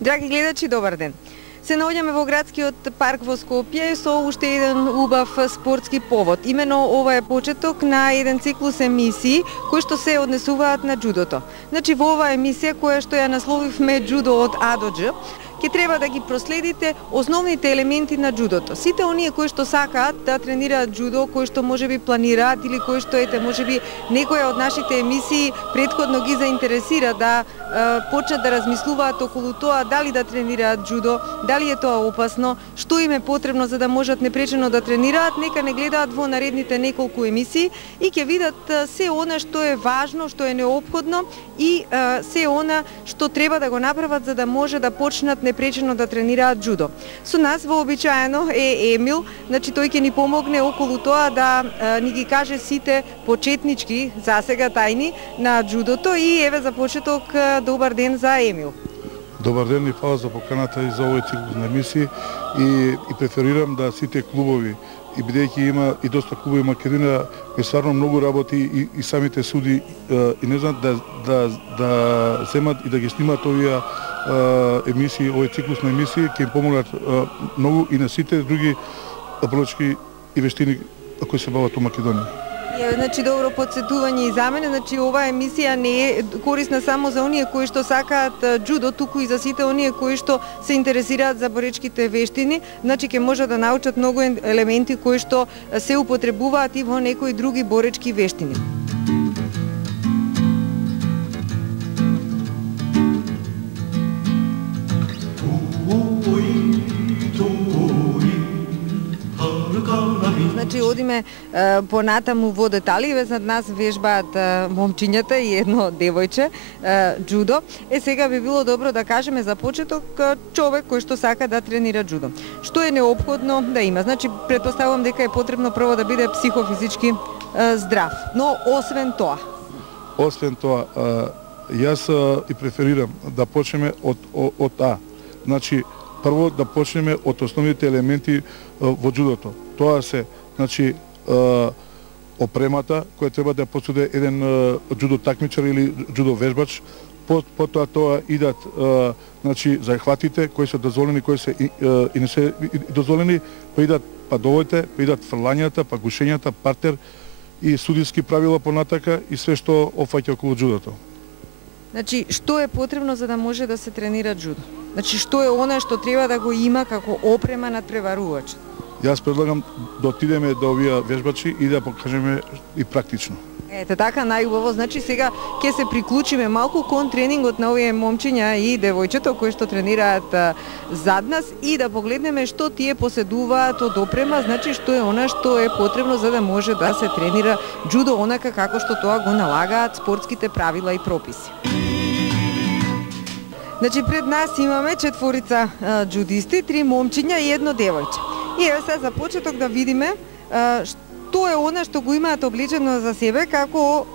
Драги гледачи, добар ден! Се наоѓаме во градскиот парк во Скопје со уште еден убав спортски повод. Имено ова е почеток на еден циклус емисии кои што се однесуваат на џудото. Значи во оваа емисија која што ја насловивме џудо од А до Дж, ќе треба да ги проследите основните елементи на џудото. Сите оние кои што сакаат да тренираат џудо, кои што можеби планираат или кои што можеби некоја од нашите емисии претходно ги заинтересира да почнат да размислуваат околу тоа дали да тренираат џудо, дали е тоа опасно, што им е потребно за да можат непречено да тренираат, нека не гледаат во наредните неколку емисии и ќе видат се она што е важно, што е неопходно и се она што треба да го направат за да може да почнат непречено да тренираат џудо. Со нас вообичаено е Емил, значи тој ќе ни помогне околу тоа да ни ги каже сите почетнички, засега тајни, на џудото и еве за почеток добар ден за Емил. Добар ден и фала за поканата и за овој циклус на емисии и преферирам да сите клубови и бидејќи има и доста клубови в Македонија кои стварно многу работи и самите суди и не знаат да земат и да ги снимат овие емисии, овој циклус на емисии ќе им помогнат многу и на сите други борачки и вештини кои се бават у Македонија. Значи добро подсетување и за мене, значи оваа емисија не е корисна само за оние кои што сакаат џудо, туку и за сите оние кои што се интересираат за боречките вештини, значи ќе можат да научат многу елементи кои што се употребуваат и во некои други боречки вештини. Значи одиме понатаму во детали, зад нас вежбаат момчињата и едно девојче џудо. Сега би било добро да кажеме за почеток човек кој што сака да тренира џудо. Што е неопходно да има? Значи претпоставувам дека е потребно прво да биде психофизички здрав. Но освен тоа, јас и преферирам да почнеме од А. Значи прво да почнеме од основните елементи во џудото. Тоа се, значи, опремата која треба да посуде еден џудо такмичар или џудо вежбач. Потоа тоа идат значи захватите кои се дозволени, кои се и не се дозволени, па идат падовите, па идат фрлањата, па гушењата, партер и судиски правила понатака и све што опфаќа околу џудото. Значи, што е потребно за да може да се тренира џудо? Значи, што е она што треба да го има како опрема над преварувачот? Јас предлагам да отидеме до овие вежбачи и да покажеме и практично. Ете така, најубаво. Значи сега ќе се приклучиме малку кон тренингот на овие момчиња и девојчето кои што тренираат зад нас и да погледнеме што тие поседуваат од опрема, значи што е она што е потребно за да може да се тренира џудо онака како што тоа го налагаат спортските правила и прописи. Значи пред нас имаме четворица џудисти, 3 момчиња и едно девојче. И еве сега за почеток да видиме што е она што го имаат облечено за себе како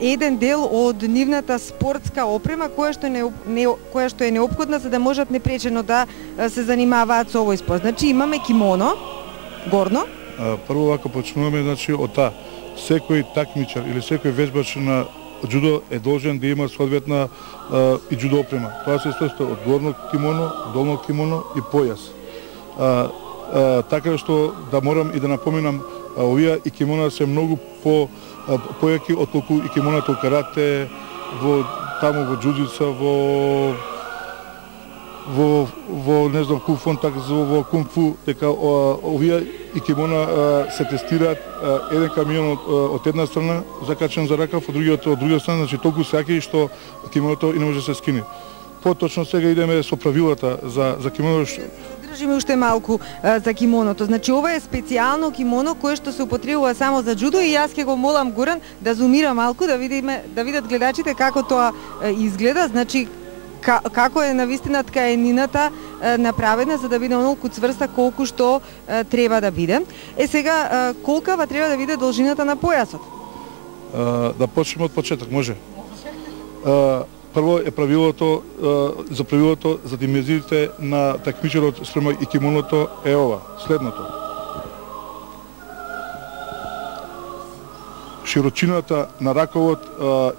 еден дел од нивната спортска опрема која што е неопходна за да можат непречено да се занимаваат со овој спорт. Значи имаме кимоно, горно. Прво вака почнуваме, значи од та секој такмичар или секој вежбач на џудо е должен да има соодветна и џудо опрема. Тоа се состои од горно кимоно, долно кимоно и појас. Така што да морам и да напоменам, овие и кимона се многу појаки отколку и кимоната во карате, таму во џудица, во не знам кунфон, во кунфу, дека овие и кимона се тестираат еден камион од една страна закачен за ракав, од друга страна, значи толку се јаки што кимоното и не може да се скине. Поточно сега идеме со правилата за кимоно. Држиме уште малку за кимоното. Значи ова е специјално кимоно кое што се употребува само за џудо и јас ќе го молам Горан да зумира малку да видат гледачите како тоа изгледа. Значи како е навистина ткаенината направена за да биде онолку цврста колку што треба да биде. Сега колкава треба да биде должината на појасот? Да почнеме од почеток, може? Прво е правилото, за правилото за димензиите на такмичарот спрема и кимоното е ова, следното. Широчината на раковот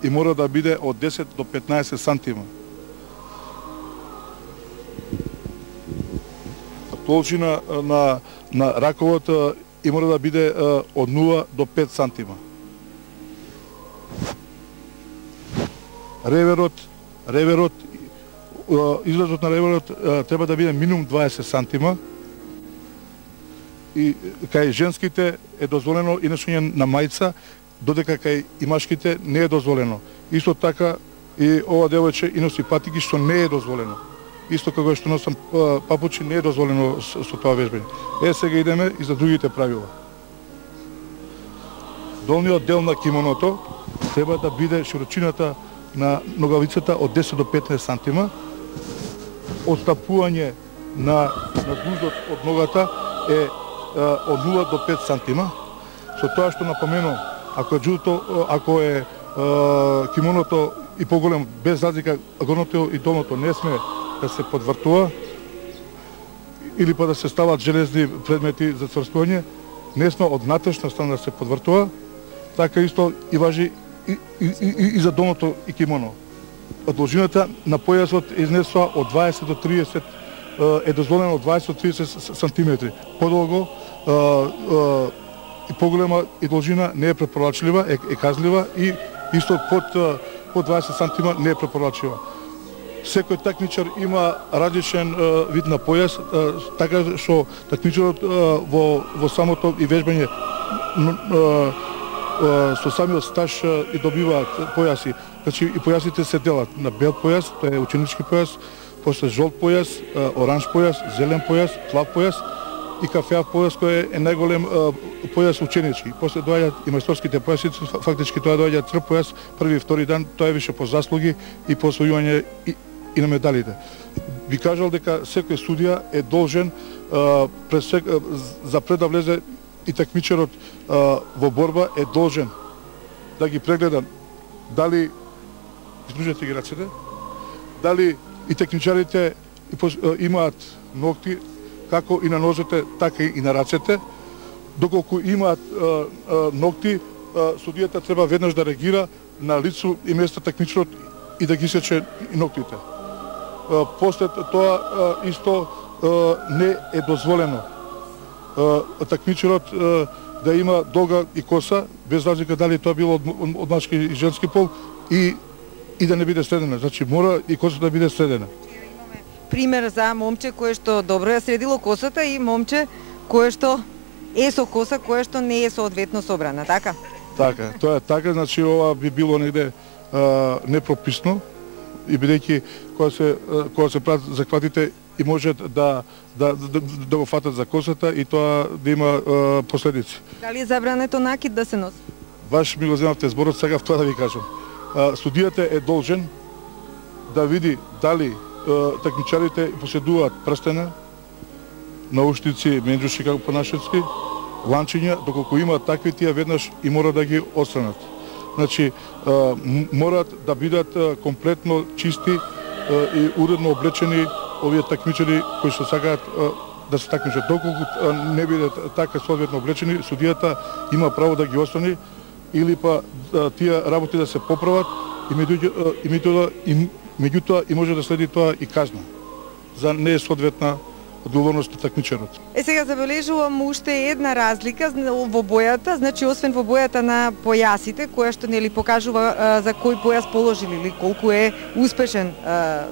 и мора да биде од 10 до 15 сантима. Толчина на раковот и мора да биде од 0 до 5 сантима. Реверот, излазот на реверот треба да биде минимум 20 сантима. И кај женските е дозволено и носење на мајца, додека кај и машките не е дозволено. Исто така и ова девојче и носи патики, што не е дозволено. Исто како што носам папучи, не е дозволено со тоа вежбање. Сега идеме и за другите правила. Долниот дел на кимоното треба да биде широчината на ногавицата од 10 до 15 сантима. Отстапување на дуžот од ногата е од 0 до 5 сантима. Со тоа што напоменувам, ако е кимоното и поголем, без разлика, горното и долното не сме да се подвртува или па да се стават железни предмети за цврстување, не сме од натрешна страна да се подвртува, така исто и важи и за долното и кимоно. Должината на појасот изнесува од 20 до 30, е дозволено од 20 до 30 сантиметри. Подолго и поголема и должина не е препорачлива, е казлива и исто под 20 сантима не е препорачлива. Секој такмичар има различен вид на појас, така што такмичарот во самото и вежбање со самиот стаж и добиваат појаси. Значи и појасите се делат на бел појас, тоа е ученички појас, после жолт појас, оранж појас, зелен појас, плав појас и кафеав појас кој е најголем појас ученички. После доаѓаат и мајсторските појаси, фактички тоа доаѓа трп појас, први и втори дан, тоа е више по заслуги и по освојување и на медалите. Би кажал дека секој судија е должен за пред да влезе и такмичарот во борба е должен да ги прегледа дали издружете ги рацете, дали и такмичарите имаат ногти како и на нозете, така и на рацете. Доколку имаат ногти, судијата треба веднаш да реагира на лицу и место такмичарот и да ги сече и ноктите. После тоа исто не е дозволено такмичарот да има долга и коса, без разлика дали тоа било од машки и женски пол, и да не биде средена. Значи мора и косата да биде средена. Имаме пример за момче кое што добро ја средило косата и момче кое што е со коса, кое што не е соодветно собрана, така? Така, тоа е така, значи ова би било негде непрописно и бидејќи кога се прават захватите и може да го фатат за косата и тоа да има последици. Дали е забрането накид да се носи? Баш ми го земавте зборот, сега в тоа да ви кажам. Судијата е должен да види дали такмичарите поседуваат прстена, науштици, менџуши како понашецки, ланчиња, доколку имаат такви, тие веднаш и мора да ги отстранат. Значи, морат да бидат комплетно чисти и уредно облечени овие такмичари кои што сакаат да се такмичат. Доколку не бидат така соодветно облечени, судијата има право да ги отстрани или па тие работи да се поправат и меѓутоа и може да следи тоа и казна за несоодветна одговорност на такмичарот. Сега забележувам уште една разлика во бојата, значи освен во бојата на појасите, која што нели покажува за кој појас положили или колку е успешен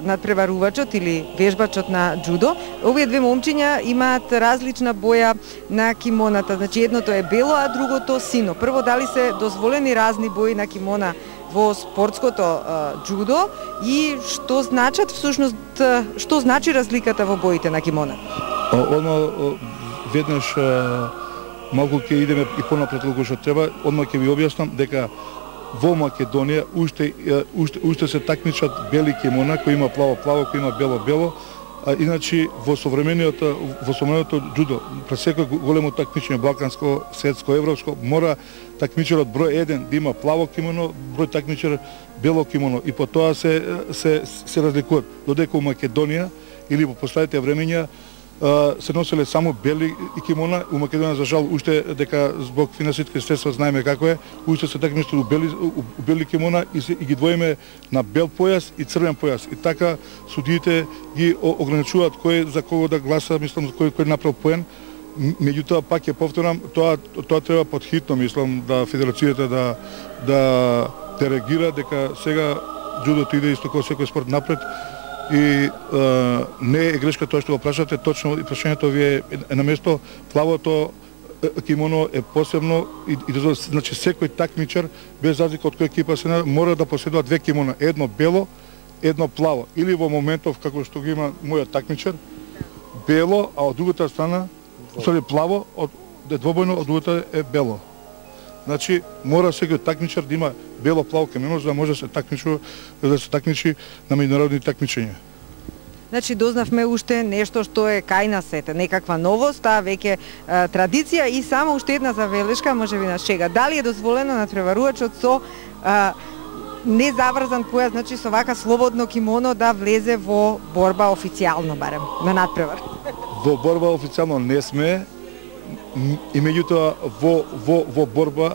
надпреварувачот или вежбачот на џудо, овие две момчиња имаат различна боја на кимоната, значи едното е бело, а другото сино. Прво, дали се дозволени разни бои на кимона во спортското џудо и што значат всушност, што значи разликата во боите на кимона? Веднаш малку ќе идеме и понапред колку што треба, одма ќе ви објаснам дека во Македонија уште се такмичат бели кимона, кој има плаво-плаво, кој има бело-бело А иначе во современото џудо, пред секој големо такмичење балканско, светско, европско, мора такмичарот број 1 да има плаво кимоно, број такмичар бело кимоно и по тоа се разликуваат. Додека у Македонија или во последните времења се носеле само бели кимона, у Македонија за жал уште дека због финансиски средства знаеме како е, уште се такмичат у бели кимона и ги двоиме на бел појас и црвен појас. И така судиите ги ограничуваат кој за кого да гласа, мислам кој направил поен. Меѓутоа пак ќе повторам, тоа треба подхитно, мислам, да федерацијата да реагира дека сега џудото иде исто како секој спорт напред. И не е грешка тоа што го прашате, точно и прашањето ви е на место. Плавото кимоно е посебно и значи секој такмичар без разлика од која екипа се мора да поседува две кимона, едно бело, едно плаво, или во моментов како што го има мојот такмичар бело, а од другата страна плаво, двобојно, од другата е бело. Значи мора секој такмичар да има бело-плаво кимоно за да може да се такмичи на меѓународни такмичења. Значи дознавме уште нешто што е кај нас сете, некаква новост, а веќе традиција и само уште една забелешка, можеби на шега. Дали е дозволено на преварувачот со незаврзан појас, значи со вака слободно кимоно да влезе во борба официјално барем, на надпревар? Во борба официјално не сме, и меѓутоа во борба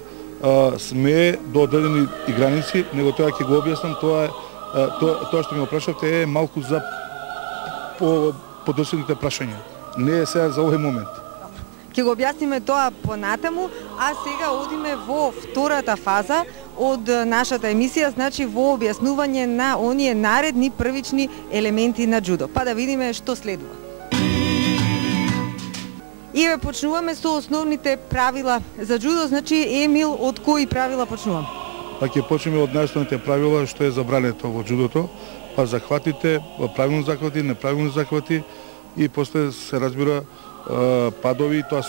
сме до одредени и граници, него тоа ќе го објаснам, тоа што ми го прашавте е малку за подоцнените прашања. Не е сега за овој момент. Ќе го објасниме тоа понатаму, а сега одиме во втората фаза од нашата емисија, значи во објаснување на оние наредни првични елементи на џудо. Па да видиме што следува. И почнуваме со основните правила за џудо, значи Емил, од кои правила почнуваме? Па ќе почнеме од најосновните правила што е забрането во џудото, па захватите, правилни захвати, неправилни захвати и после се разбира падови, тоа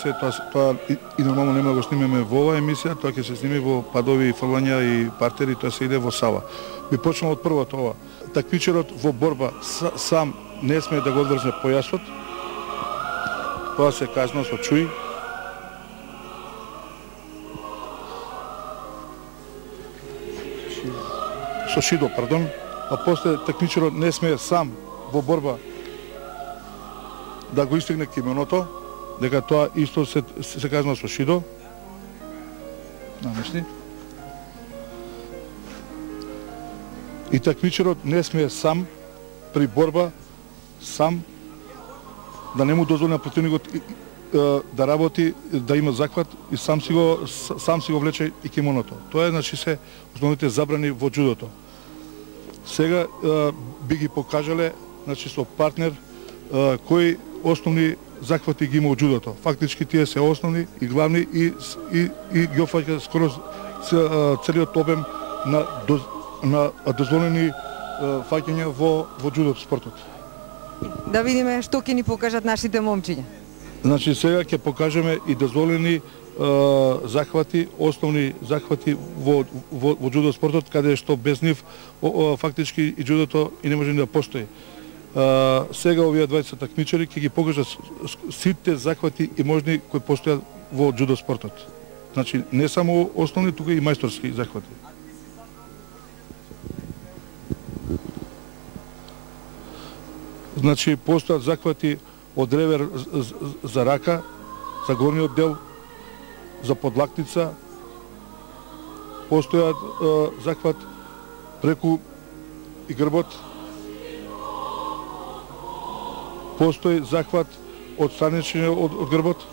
и нормално нема да го снимеме во оваа емисија, тоа ќе се сними во падови, фрлања и партери, тоа се иде во Сава. Би почнал од првото ова. Такмичарот во борба сам не сме да го одврзне појасот. Тоа се казна со чуј. Со шидо, пардон. А после такмичарот не смее сам во борба да го истигне кимоното, дека тоа исто се казна со шидо. Намешни. И такмичарот не смее сам при борба да не му дозволи на противникот да работи, да има захват и сам си го влече и кимоното. Тоа е значи се основните забрани во џудото. Сега би ги покажале значи со партнер кои основни захвати ги има во џудото. Фактички тие се основни и главни и ги опфаќа скоро целиот обем на дозволени фаќања во џудо спортот. Да видиме што ќе ни покажат нашите момчиња. Значи сега ќе покажеме и дозволени захвати, основни захвати во џудо спортот, каде што без нив фактички и џудото и не може ни да постои. Сега овие двајца такмичари ќе ги покажат сите захвати и можни кои постојат во џудо спортот. Значи не само основни, туку и мајсторски захвати. Значи постојат захвати од ревер за рака, за горниот дел, за подлактица, постојат захват преку и грбот, постои захват од страничен од грбот,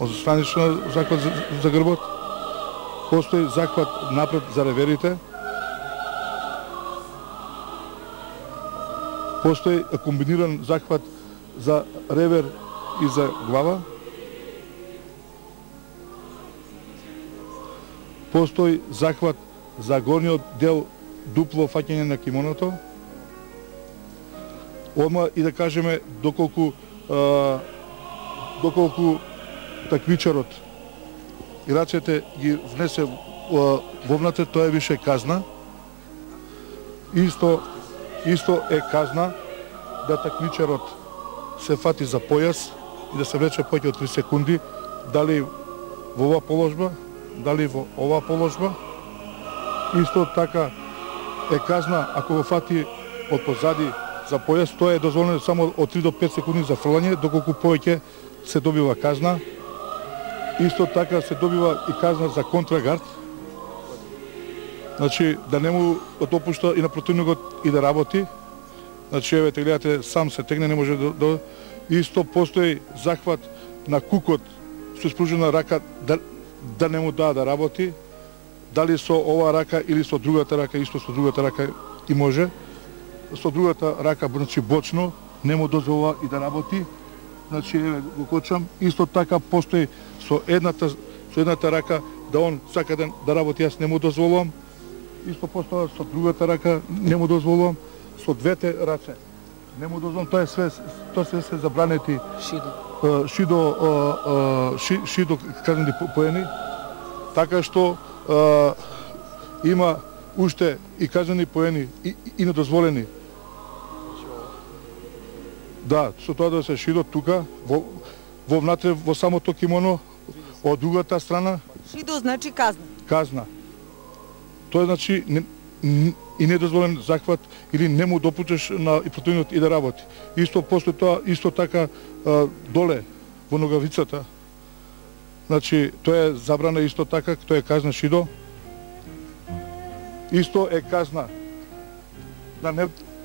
од страничен захват за грбот, постои захват напред за реверите, постои комбиниран захват за ревер и за глава, постои захват за горниот дел дупло фаќање на кимоното. Одма и да кажеме доколку такмичарот и рацете ги внесе вовнатре, тоа е више казна. Исто Исто е казна да такмичарот се фати за појас и да се влече повеќе од 3 секунди, дали во оваа положба, дали во оваа положба. Исто така е казна ако го фати од позади за појас, тоа е дозволено само од 3 до 5 секунди за фрлање, доколку повеќе се добива казна. Исто така се добива и казна за контрагард. Значи да не му допушта и на противникот и да работи. Значи еве гледате сам се тегне, не може да исто постои захват на кукот со спружена рака да не му даа да работи. Дали со оваа рака или со другата рака, исто со другата рака и може. Со другата рака, значи бочно, не му дозволува и да работи. Значи еве го кочам, исто така постои со едната рака да он сака да работи, јас не му дозволувам. Исто постои со другата рака, не му дозволувам. Со двете раце не му дозволувам, тоа се забранети шидо кажани поени, така што има уште и кажани поени и недозволени. Да, со тоа да се шидо тука, во внатре, во самото кимоно, од другата страна. Шидо значи казна. Казна. Тоа значи и недозволен захват или не му допушташ на и противникот и да работи. Исто после тоа, исто така доле во ногавицата. Значи тоа е забрана исто така, тоа е казна шидо. Исто е казна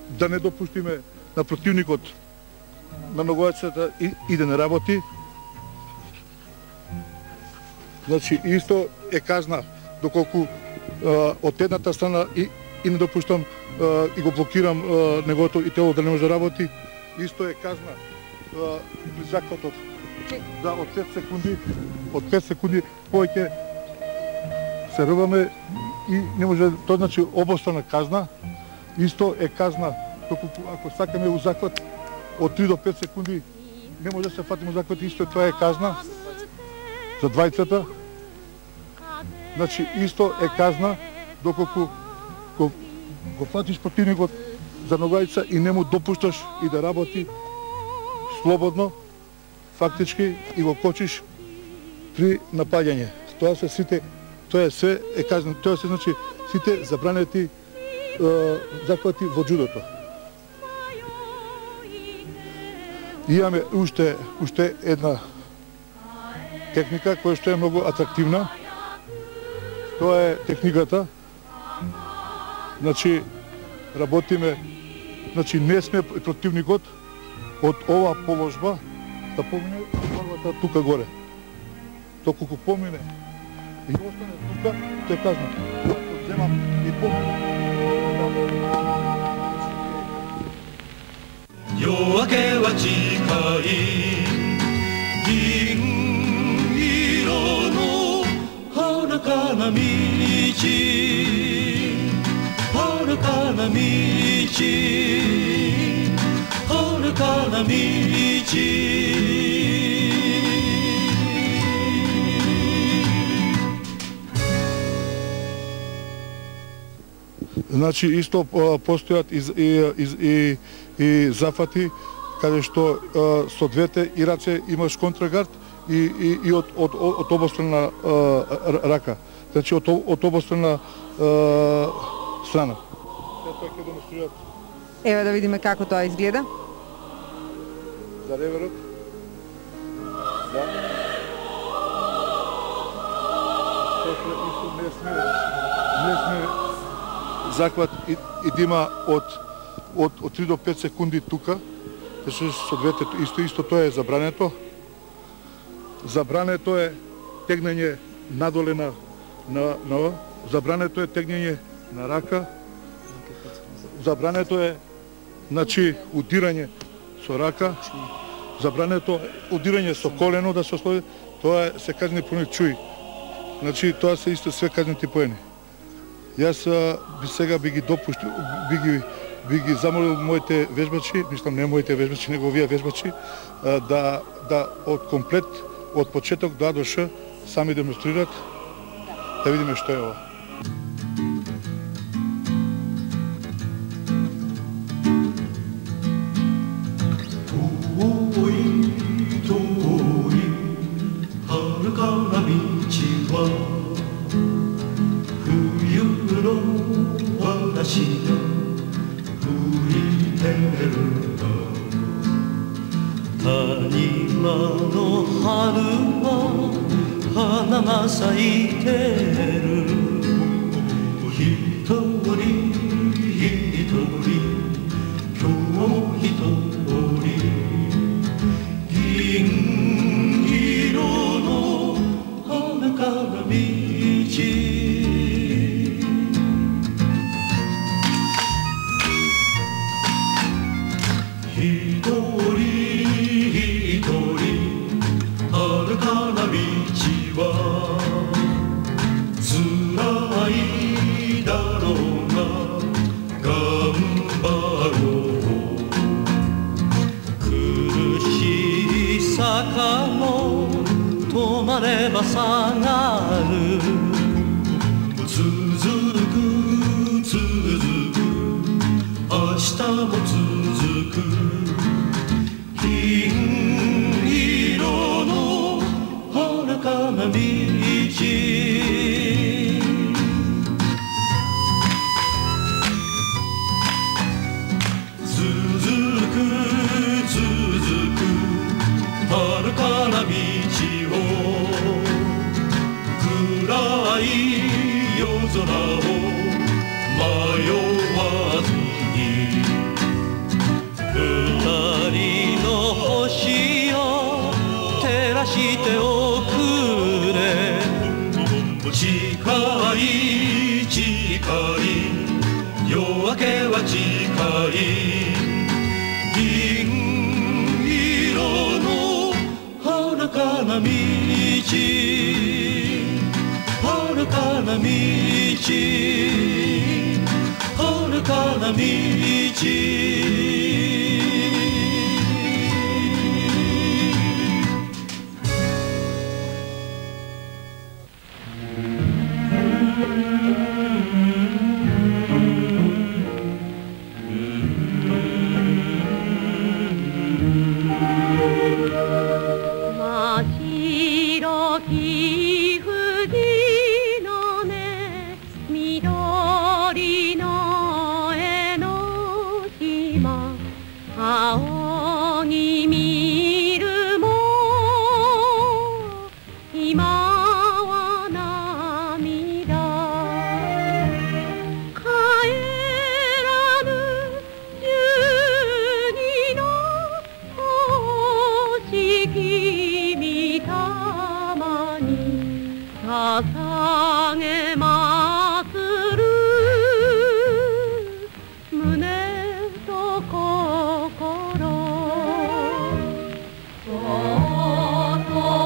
да не допуштиме на противникот на ногавицата и да не работи. Значи исто е казна доколку од едната страна и не допуштам и го блокирам неговото и тело да не може да работи. Исто е казна при захватот. Да, од 5 секунди повеќе се рваме и не може, тоа значи обострана казна. Исто е казна доколку ако сакаме у захват од 3 до 5 секунди не може да се фатиме у захват, исто тоа е казна за двајцата. Значи исто е казна доколку го фатиш противникот за ногајца и не му допушташ и да работи слободно, фактички и го кочиш при напаѓање. Тоа се сите, тоа се е казна, тоа се значи сите забранети захвати во џудото. Имаме уште една техника која што е многу атрактивна. Тоа е техниката. Значи работиме, значи не сме противникот од оваа положба да помине борбата тука горе. Доколку помине и остане тука, тоа е казна. Ако земам и помине. 夜明けは近い銀色の遥かな道遥かな道遥かな道 Значи исто постојат и зафати каде што со двете и раце имаш контрагард и од обострана рака. Значи од обострана страна. Еве да видиме како тоа изгледа. За реверот. Да. Не сме захват и дима од 3 до 5 секунди тука, зашто со двете исто тоа е забрането. Забрането е тегнење надоле на забрането е тегнење на рака. Забрането е значи удирање со рака. Забрането е удирање со колено да се ослови. Тоа се казни поени чуи. Значи тоа се исто све казнати поени. Јас сега би ги допуштил, би ги замолил моите вежбачи, мислам не моите вежбачи, него овие вежбачи, да од комплет, од почеток до А до Ш, сами демонстрират, да видиме што е ова. の嵐が吹いてるの谷間の春は花が咲いてる一人一人今日も一人銀色の花から道下がる続く続く明日も続く金色の遥かな道続く続く遥かな道を暗い夜空を迷わずに二人の星を照らしておくれ近い近い夜明けは近い銀色の遥かな道遥かな道遥かな道捧げまする胸と心外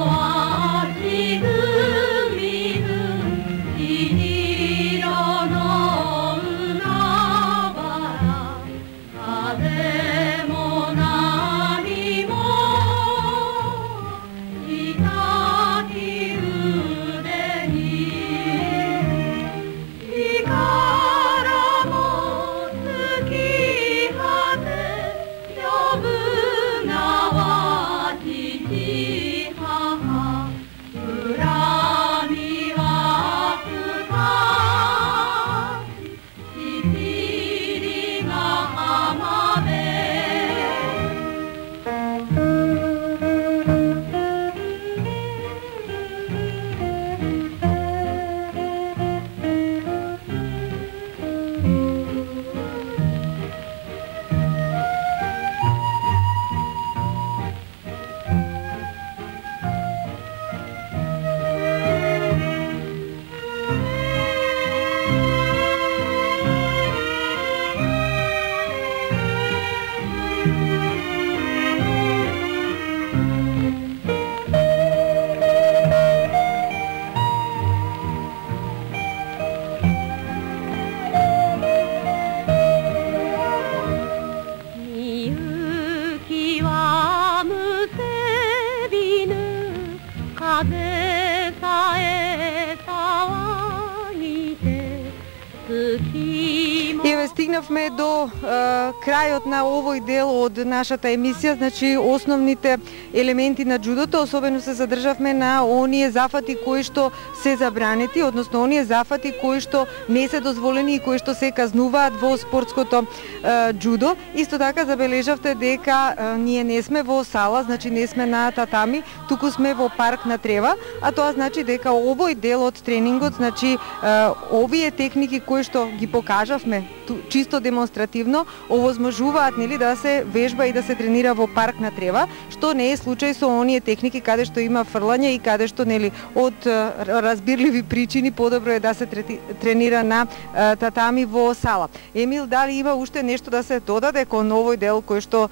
は沈みぬ黄色の海原風も波も痛き腕に力も尽き果て呼ぶ名は父母恨みは深し七里が浜辺風さえ騒ぎて月も еве стигнавме до крајот на овој дел од нашата емисија, значи основните елементи на џудото, особено се задржавме на оние зафати кои што се забранети, односно оние зафати кои што не се дозволени и кои што се казнуваат во спортското џудо. Исто така забележавте дека ние не сме во сала, значи не сме на татами, туку сме во парк на трева, а тоа значи дека овој дел од тренингот, значи овие техники кои што ги покажавме чисто демонстративно, овозможуваат нели да се вежба и да се тренира во парк на трева, што не е случај со оние техники каде што има фрлање и каде што нели од разбирливи причини подобро е да се тренира на татами во сала. Емил, дали има уште нешто да се додаде кон овој дел кој што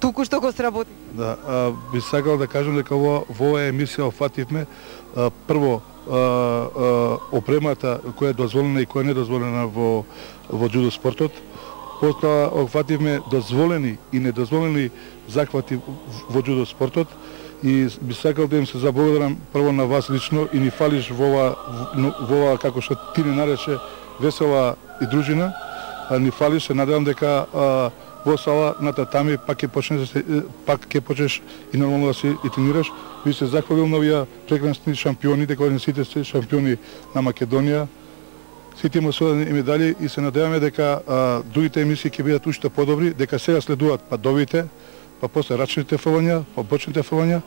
туку што го сработи? Да, би сакал да кажам дека во оваа емисија офативме прво опремата која е дозволена и која не е дозволена во џудо спортот. Потоа офативме дозволени и недозволени захвати во џудо спортот и би сакал да им се заблагодарам прво на вас лично и ни фалиш во ова како што ти не нарече весела и дружина, ни фалиш, се надевам дека во сала на татами пак ќе почнеш и нормално да се и тренираш. Ви се захвалил на овие прекрасни шампиони, дека сите се шампиони на Македонија. Сите има соодени медали и се надеваме дека другите емисии ќе бидат уште подобри, дека сега следуваат падовите, па после рачните фрлања, па бочните фрлања,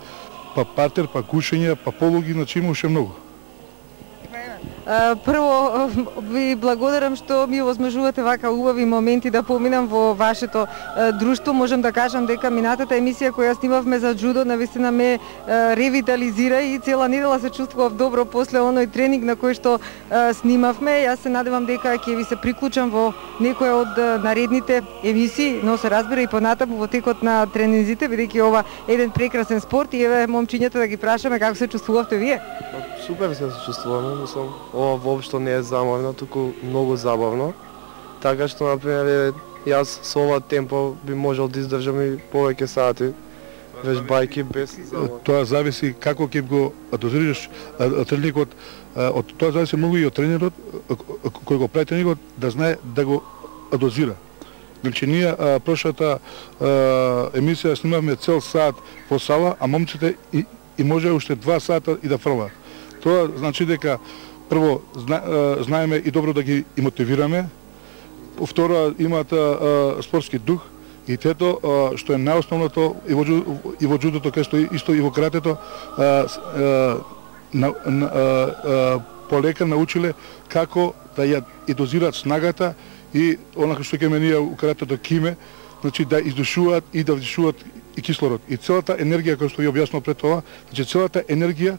па партер, па гушење, па полуги, значи има уште многу. Прво ви благодарам што ми овозможувате вака убави моменти да поминам во вашето друштво. Можам да кажам дека минатата емисија која снимавме за џудо навистина ме ревитализира и цела недела се чувствував добро после оној тренинг на кој што снимавме. Јас се надевам дека ќе ви се приклучам во некоја од наредните емисии, но се разбира и понатаму во текот на тренинзите, бидејќи ова е еден прекрасен спорт и еве момчињата да ги прашаме како се чувствувавте вие. Супер се чувствуваме, мислам, ова воопшто не е заморно, туку многу забавно. Така што, например, јас со ова темпо би можел да издржам и повеќе сати вежбајки без замор. Тоа зависи како ќе го дозираш тренingот, од тоа зависи многу и од тренерот кој го прави тренingот да знае да го дозира. Значи ние прошлата емисија снимавме цел сат во сала, а момците и може уште 2 сата и да фрлаат. Тоа значи дека прво знаеме и добро да ги мотивираме, второ имаат спортски дух и трето што е најосновното и во џудото кај што исто и во каратето полека научиле како да ја и дозираат снагата и онака што ќе менија у каратето киме, значи да издушуваат и да вдишуваат и кислород. И целата енергија која што ја објаснав пред тоа, значи целата енергија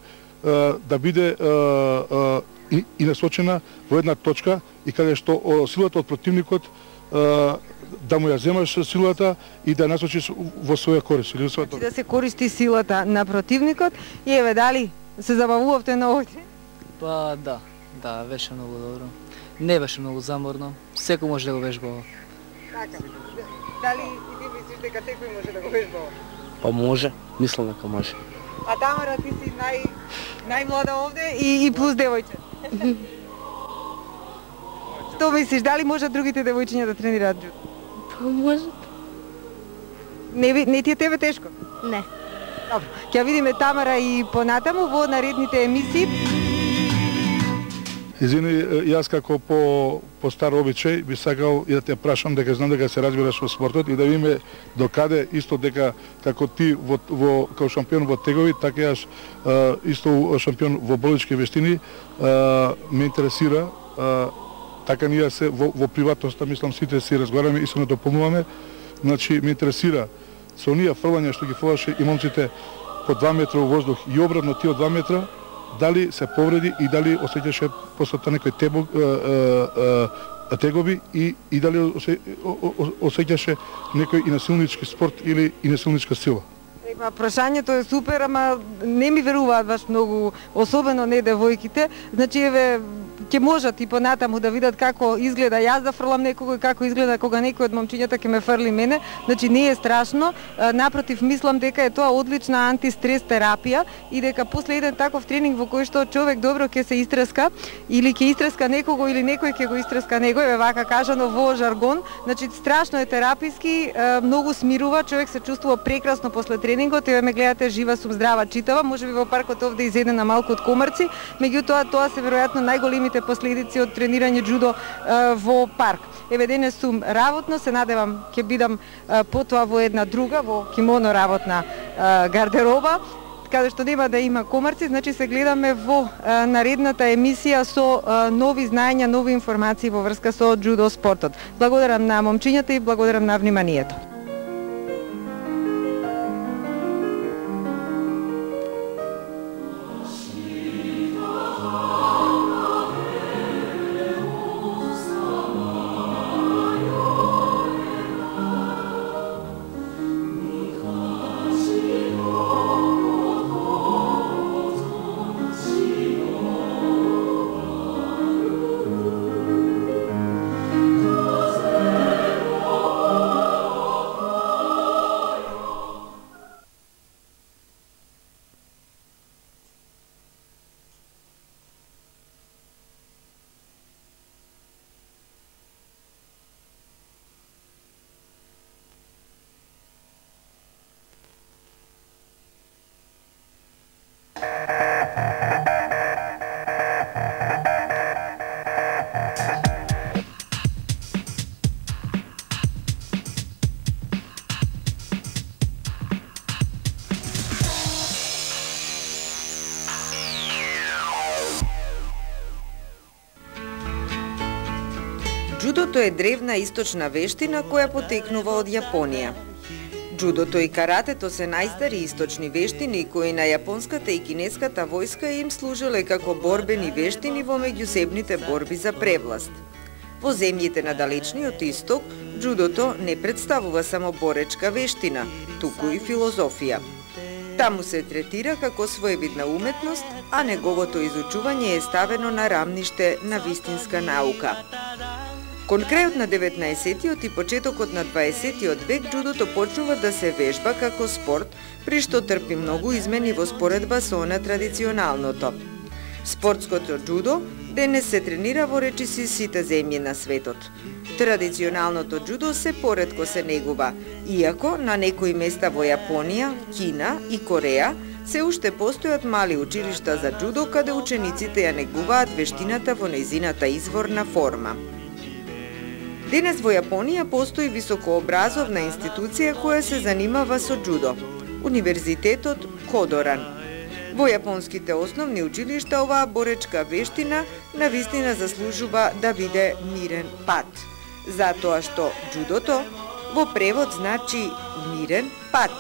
да биде и насочена во една точка и каде што силата од противникот да му ја земаш силата и да насочиш во своја корист. Да се користи силата на противникот и еве дали се забавувавте на овој? Па да, беше многу добро. Не беше многу заморно, секој може да го вежбава. Така, дали и ти мислиш дека секој може да го вежбава? Па може, мислам дека може. А Тамара, ти си најмлада овде и плюс девојче. Што мислиш, дали можат другите девојчиња да тренираат џудо? Па можат. Не ти е тебе тешко? Не. Добро, ќе видиме Тамара и понатаму во наредните емисии. Извини, јас како по стар обичај би сакал и да те прашам дека знам дека се разбираш во спортот и да видиме докаде исто дека како ти како шампион во тегови, така јас исто шампион во борички вештини ме интересира. Така ние се во приватноста, мислам сите си разговараме и се надополнуваме. Значи ме интересира со оние фрлања што ги фрлаше и момците по 2 метра во воздух и обратно тие од 2 метра, дали се повреди и дали осеќаше после тоа некој тегоби и дали осеќаше некој и насилнички спорт или и насилничка сила. Па прашањето е супер, ама не ми веруваат баш многу, особено не девојките. Значи еве ќе можат и понатаму да видат како изгледа јас да фрлам некого и како изгледа кога некој од момчињата ќе ме фрли мене. Значи не е страшно, напротив мислам дека е тоа одлична антистрес терапија и дека после еден таков тренинг во кој што човек добро ќе се истреска или ќе истреска некого или некој ќе го истреска него, еве вака кажано во жаргон, значи страшно е тераписки, многу смирува, човек се чувствува прекрасно после тренингот. Еве ме гледате, жива сум, здрава, читава, можеби во паркот овде изедена малку од комарци, меѓутоа тоа се веројатно најголемите последици од тренирање џудо во парк. Еве денес сум работно, се надевам ќе бидам потоа во една друга, во кимоно работна гардероба, каде што нема да има комарци, значи се гледаме во наредната емисија со нови знаења, нови информации во врска со џудо спортот. Благодарам на момчињата и благодарам на вниманието. Џудото е древна источна вештина која потекнува од Јапонија. Џудото и каратето се најстари источни вештини кои на јапонската и кинеската војска им служеле како борбени вештини во меѓусебните борби за превласт. Во земјите на далечниот исток, џудото не представува само боречка вештина, туку и филозофија. Таму се третира како своевидна уметност, а неговото изучување е ставено на рамниште на вистинска наука. Кон крајот на 19-тиот и почетокот на 20-тиот век џудото почнува да се вежба како спорт, при што трпи многу измени во споредба со она традиционалното. Спортското џудо денес се тренира во речиси сите земји на светот. Традиционалното џудо се поретко се негува, иако на некои места во Јапонија, Кина и Кореја се уште постојат мали училишта за џудо каде учениците ја негуваат вештината во нејзината изворна форма. Денес во Јапонија постои високообразовна институција која се занимава со џудо – Универзитетот Кодоран. Во јапонските основни училишта оваа боречка вештина навистина заслужува да биде мирен пат, затоа што џудото во превод значи мирен пат.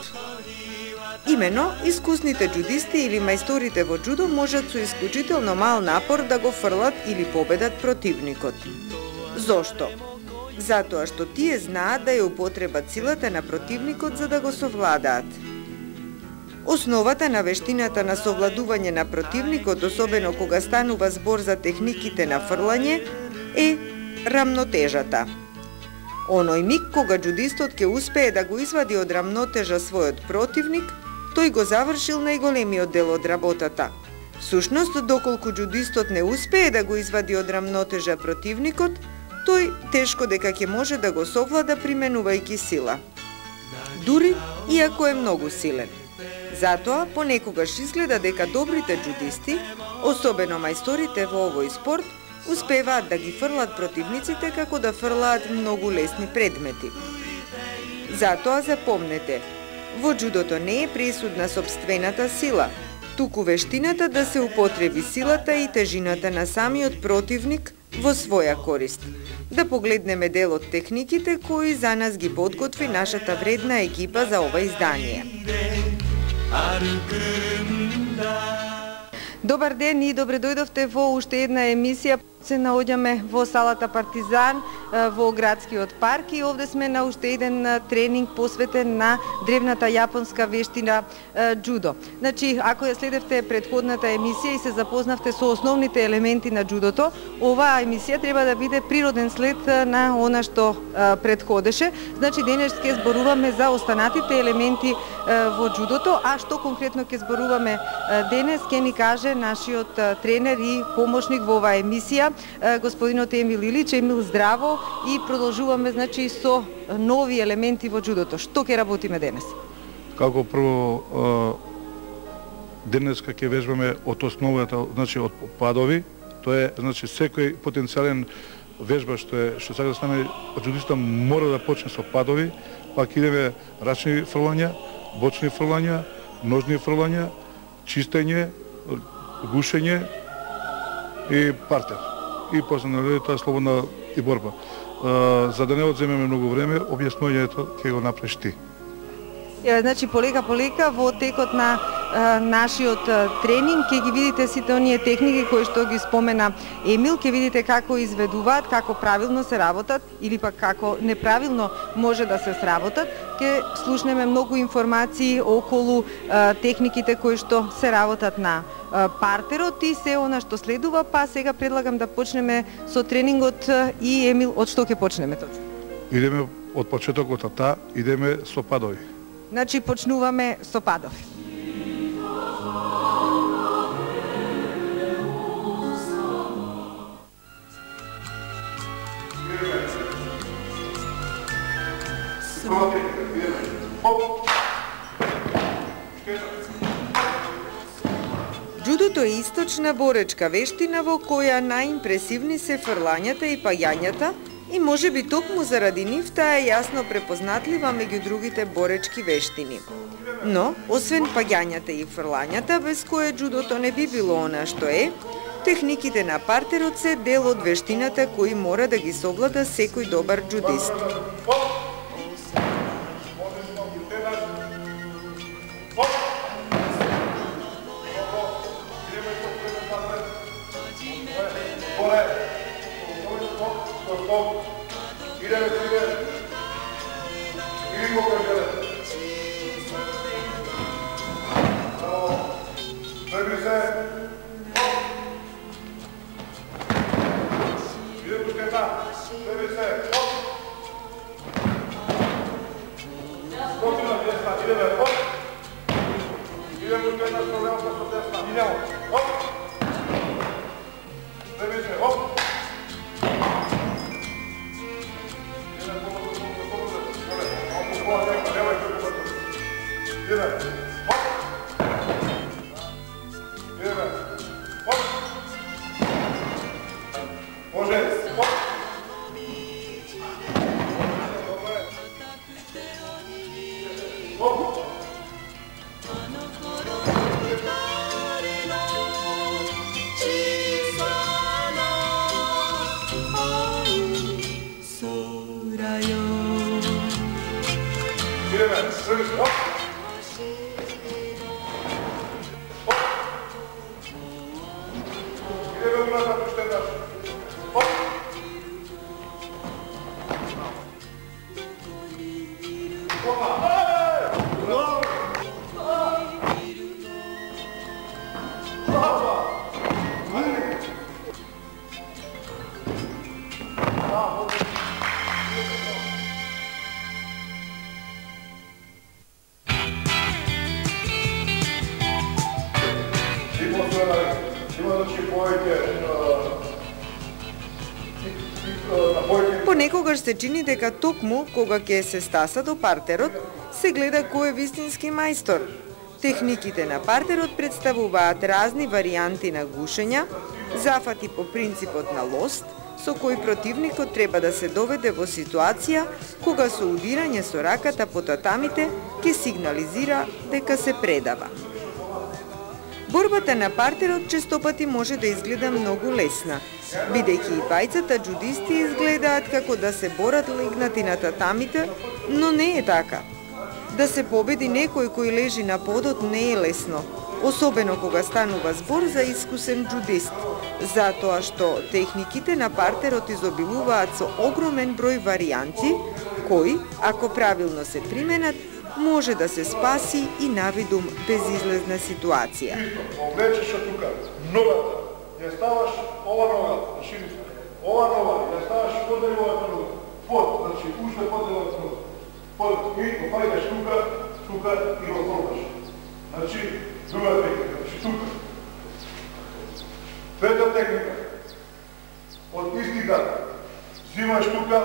Имено, искусните џудисти или мајсторите во џудо можат со исклучително мал напор да го фрлат или победат противникот. Зошто? Затоа што тие знаат да ја употребат силата на противникот за да го совладаат. Основата на вештината на совладување на противникот, особено кога станува збор за техниките на фрлање, е рамнотежата. Оној миг кога џудистот ќе успее да го извади од рамнотежа својот противник, тој го завршил најголемиот дел од работата. Всушност, доколку џудистот не успее да го извади од рамнотежа противникот, тој тешко дека ќе може да го совлада применувајќи сила. Дури иако е многу силен. Затоа, понекогаш изгледа дека добрите џудисти, особено мајсторите во овој спорт, успеваат да ги фрлат противниците како да фрлаат многу лесни предмети. Затоа запомнете, во џудото не е пресудна сопствената сила, туку вештината да се употреби силата и тежината на самиот противник во своја корист. Да погледнеме дел од техниките кои за нас ги подготви нашата вредна екипа за ова издание. Добар ден и добре дојдовте во уште една емисија Се наоѓаме во салата Партизан во градскиот парк и овде сме на уште еден тренинг посветен на древната јапонска вештина џудо. Значи, ако ја следевте предходната емисија и се запознавте со основните елементи на џудото, оваа емисија треба да биде природен след на она што предходеше. Значи, денес ќе зборуваме за останатите елементи во џудото, а што конкретно ќе зборуваме денес ќе ни каже нашиот тренер и помошник во оваа емисија, господинот Емил Илич. Емил, здраво, и продолжуваме значи со нови елементи во џудото. Што ќе работиме денес? Како прво денеска ќе вежбаме од основата, значи од падови. Тоа е значи секој потенцијален вежба што сака да стане џудиста мора да почне со падови, па ќе идеме рачни фрлања, бочни фрлања, ножни фрлања, чистење, гушење и партер. И после тоа слободна и борба. За да не одземеме многу време, објаснувањето ќе го направиш ти. Значи, полека во текот на нашиот тренинг ќе ги видите сите оние техники кои што ги спомена Емил, ќе видите како изведуваат, како правилно се работат или пак како неправилно може да се сработат. Ќе слушнеме многу информации околу техниките кои што се работат на партерот и се она што следува, па сега предлагам да почнеме со тренингот и Емил, од што ќе почнеме точно? Идеме од почетокот идеме со падови. Значи, почнуваме со падови. Џудото е источна боречка вештина во која најимпресивни се фрлањата и паѓањата и може би токму заради нив таа е јасно препознатлива меѓу другите боречки вештини. Но, освен паѓањата и фрлањата, без кое џудото не би било она што е, техниките на партерот се дел од вештината кои мора да ги совлада секој добар џудист. Понекогаш се чини дека токму кога ќе се стаса до партерот, се гледа кој е вистински мајстор. Техниките на партерот представуваат разни варијанти на гушења, зафати по принципот на лост, со кој противникот треба да се доведе во ситуација кога со удирање со раката по татамите ќе сигнализира дека се предава. Борбата на партерот честопати може да изгледа многу лесна, бидејќи и двајцата џудисти изгледаат како да се борат легнати на татамите, но не е така. Да се победи некој кој лежи на подот не е лесно. особено кога станува збор за искусен джудист, затоа што техниките на партерот изобилуваат со огромен број варијанти, кои, ако правилно се применат, може да се спаси и навидум безизлезна ситуација. Облечеш од тука, ногата, ја ставаш ова нога, на шиница, ова нога, ја ставаш под неговата нога, под, значи, уште под неговата нога, под, и го паѓаш тука и го пробаш. Значи, друга техника, значи тука. Трета техника, од исти дата, взимаш тука,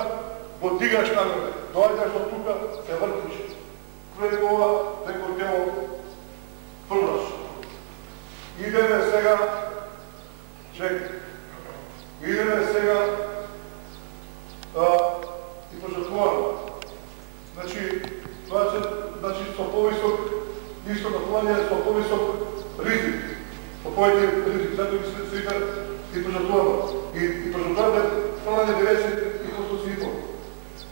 потигаш нагоре, доаѓаш од тука, се вртиш. Пред ова, деко тело, пробаш. Идеме сега, чекай, идеме сега и пожртвуваме. Значи, тоа се, значи, со повисок, исто нахвање со повисок ризик, со повеќе ризик, зато ги се вика и пожртвуваме. И пожртвуваме фрлање 90% сипо.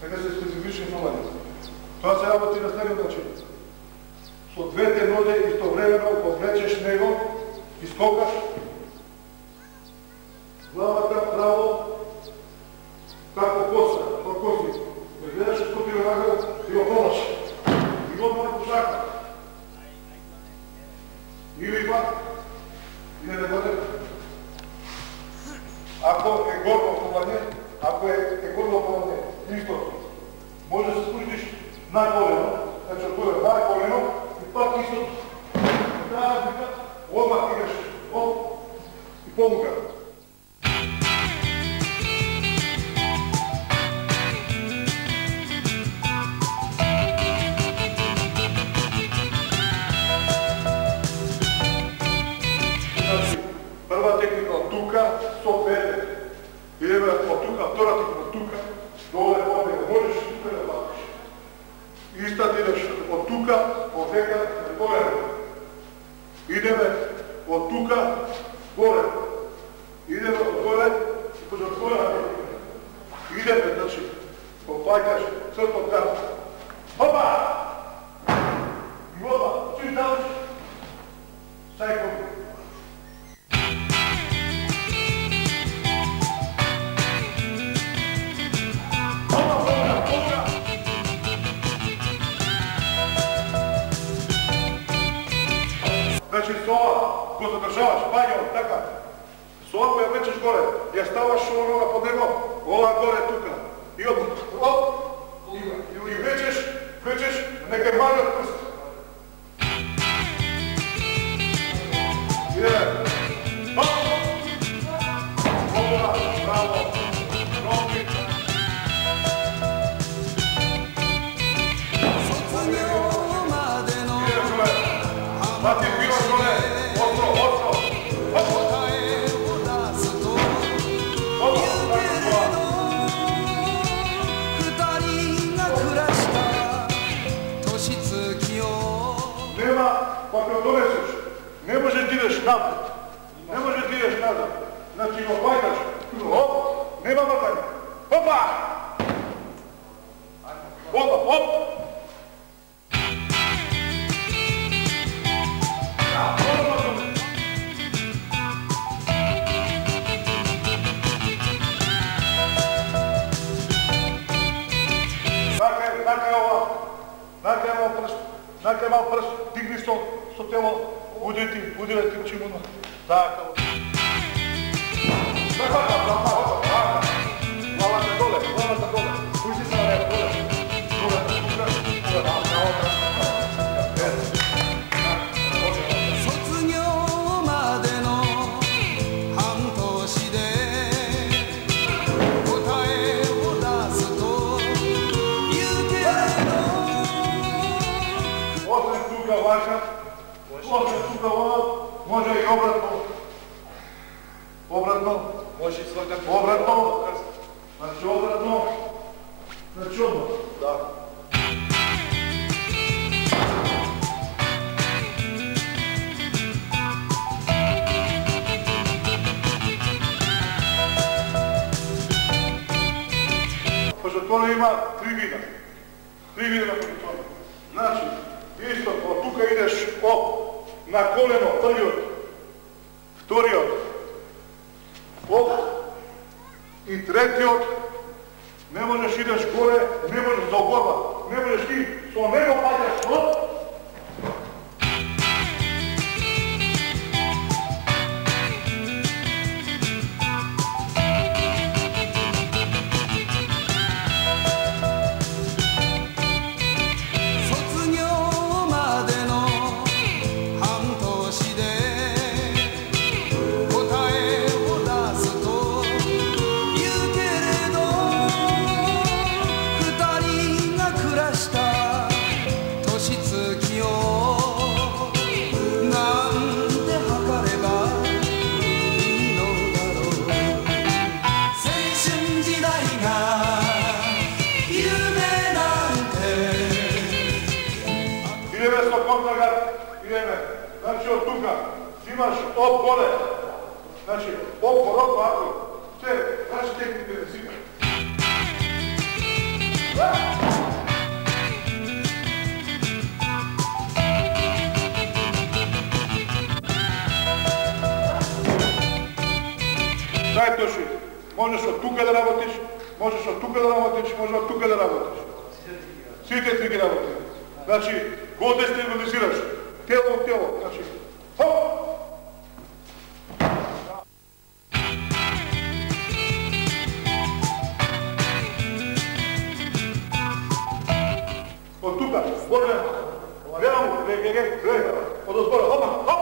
Така се специфични фрлање. Тоа се работи на следен начин. Со двете нозе истовремено повлечеш него и скокаш. Главата право, како коса, по коси. Гледаш што ти го нагоре и го помаш. И го одмah пушака. Или пак, иде да горе. Ако е горно фрлање, ако е горно фрлање, исто. Може да се спуштиш на колено, значи отгоре на колено и пак исто. Таа вика, одмah идеш, и полука. Прва техника од тука, со пете. Идеме од тука, втора техника од тука, доле побега, можеш тука да бакаш. Иста идеш од тука, овека, горе. Идеме од тука, горе. Идеме од горе, и пожртвуваме. Идеме, значи, попаѓаш цртот карта. Опа! И опа, чуј даваш, сајкон. Значи, со ова го задржаваш, паѓа, така. Со ова ја влечеш горе, ја ставаш ова нога под него, ова горе тука. И оп, и влечеш, нека е малиот прст. Идеме. Ова, браво, ноги. Мати било доле, остро. Нема, кога донесеш, не може да идеш напред, не може да идеш назад. Значи го пајдаш, оп, нема вртање. Опа! Оп! Најка мал прст, дигни со тело, удрити чимуна. Така. Главата доле. Пушти се на него, доле. Може и обратно. Може и свртати. Обратно. Значи обратно. Да. Пожртвона има три вида. Три вида на пожртвона. Значи, исто, од тука идеш оп, на колено, првиот, вториот, оп, и третиот, не можеш идеш горе, не можеш за оборба, не можеш ти со него паѓаш, оп. Значи од тука имаш оп горе, значи оп горок вако, се, значи техните не сима. Дај тоши, можеш од тука да работиш, можеш од тука да работиш, можеш од тука да работиш. Сите три ги работи. Значи, го дестабилизираш. Тело от тело, значи, хоп! От тука, борбе, гледам, гледам, от озбора, хопа, хоп!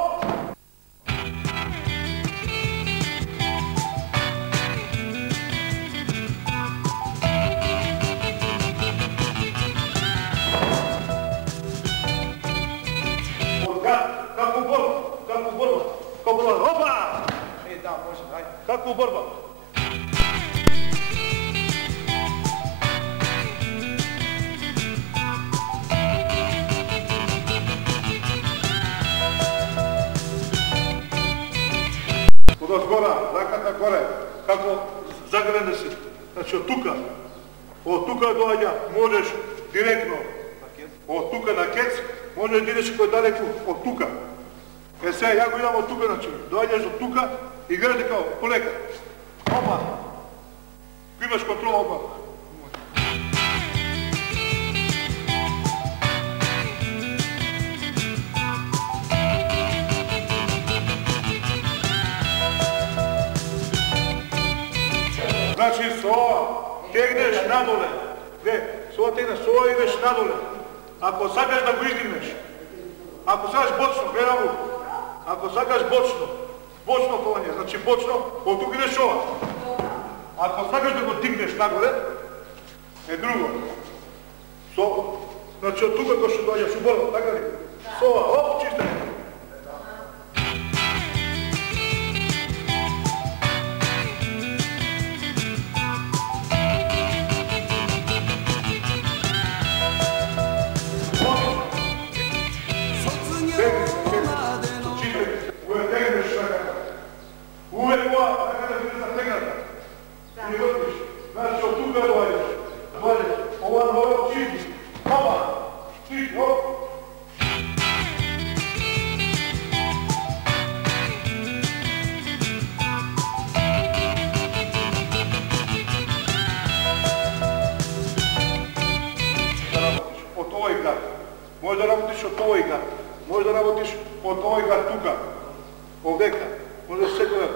Како борба, опа! Да, може, ајде. Како борба? Од згора, раката горе, како загренде си. Значи од тука доаѓа, можеш директно, од тука на кец, можеш да идеш кој далеку од тука. Е сега, ја го идам од тука, значи, доаѓаш од тука и гледате као, полека. Опа! Имаш контрола, опа. Значи, со ова, тегнеш надоле. Не, со ова тегнеш, со ова идеш надоле. Ако сакаш да го издигнеш, ако сакаш бочно, гледам го, ако сакаш бочно фалање, значи бочно, од тука идеш ова. Ако сакаш да го дигнеш нагоре, е друго. Значи од тука кој што доаѓаш уборба, така ли? Со ова, оп, чисто. Може да работиш од овој гар, може да работиш од овој гар тука, овдека, може да секоја.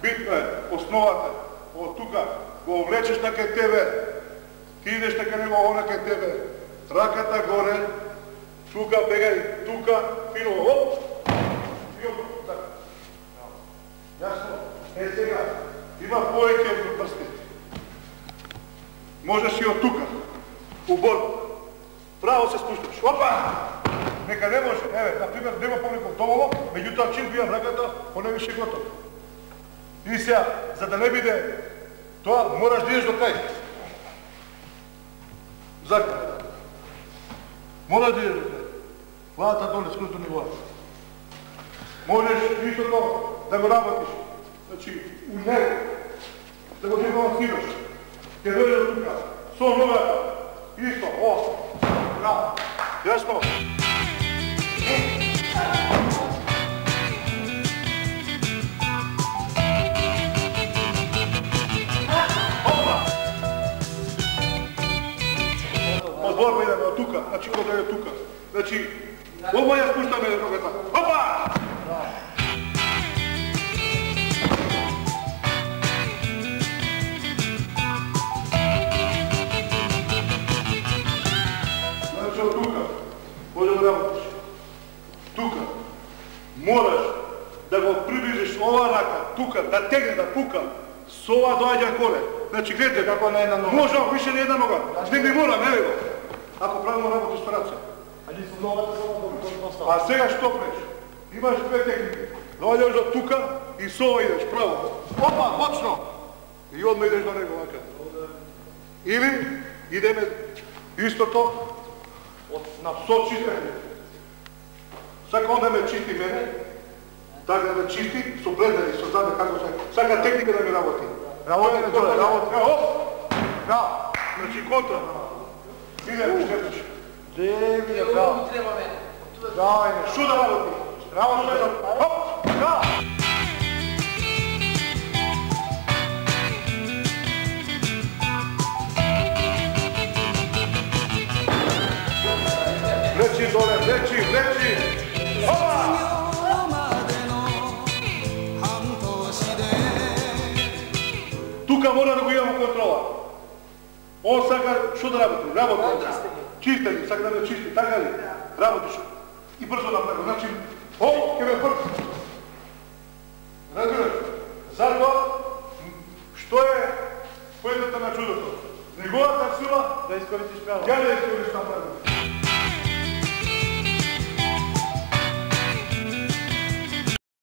Битно е, основата, од тука, го влечеш на кај тебе, ти идеш на кај него, она кај тебе, раката горе, тука, бегај, тука, фино, оп, фино, така. Јасно? Е сега, има повеќе од прсти. Можеш и од тука, у борба. Право се спушташ. Опа! Нека не може. Еве, например, нема повлеков доволно, меѓутоа чим бијам раката, он е више готов. И сега, за да не биде тоа, мораш да идеш до крај. Зака. Мораш да идеш до крај. Главата доле, скрото ниво. Можеш исто тоа да го работиш. Значи, у него, да го дебалансираш. Ке дојде до тука. Со ногата. Исто, о. Браво. Јасно? значи кога е тука. Значи, ова ја спуштаме ногата. Опа! Значи, од тука, може да работиш. Тука, мораш да го приближиш ова рака, тука, да тегне, да пука. Со ова доаѓа коле. Значи, гледате како на една нога. Може, више на една нога. Не мора, не го. Ако правилно работиш со раце. А сега што правиш? Имаш две техники. Доаѓаш до тука и со ова идеш право. Опа, точно. И одма идеш до него вака. Или идеме истото на сочистење. Сака да ме чисти мене, така да ме чисти, со блендери, со заде, како сака техника да ми работи. Работи на тоа, работи. Оп! Да, значи контра. Иде, шеташ. Девија, браво. Браво, шо да работи? Работи, оп, да! Влечи доле, влечи! Опа! Тука мора да го имам контрола. Он сака шо да работи? Работи. Чистење, сака да ме чисти, така ли? Работиш. И брзо напред. Значи, ке ме брз. Разбираш? Затоа, што е поетата на чудото? Неговата сила Да искористиш право. Ја да искористиш направо.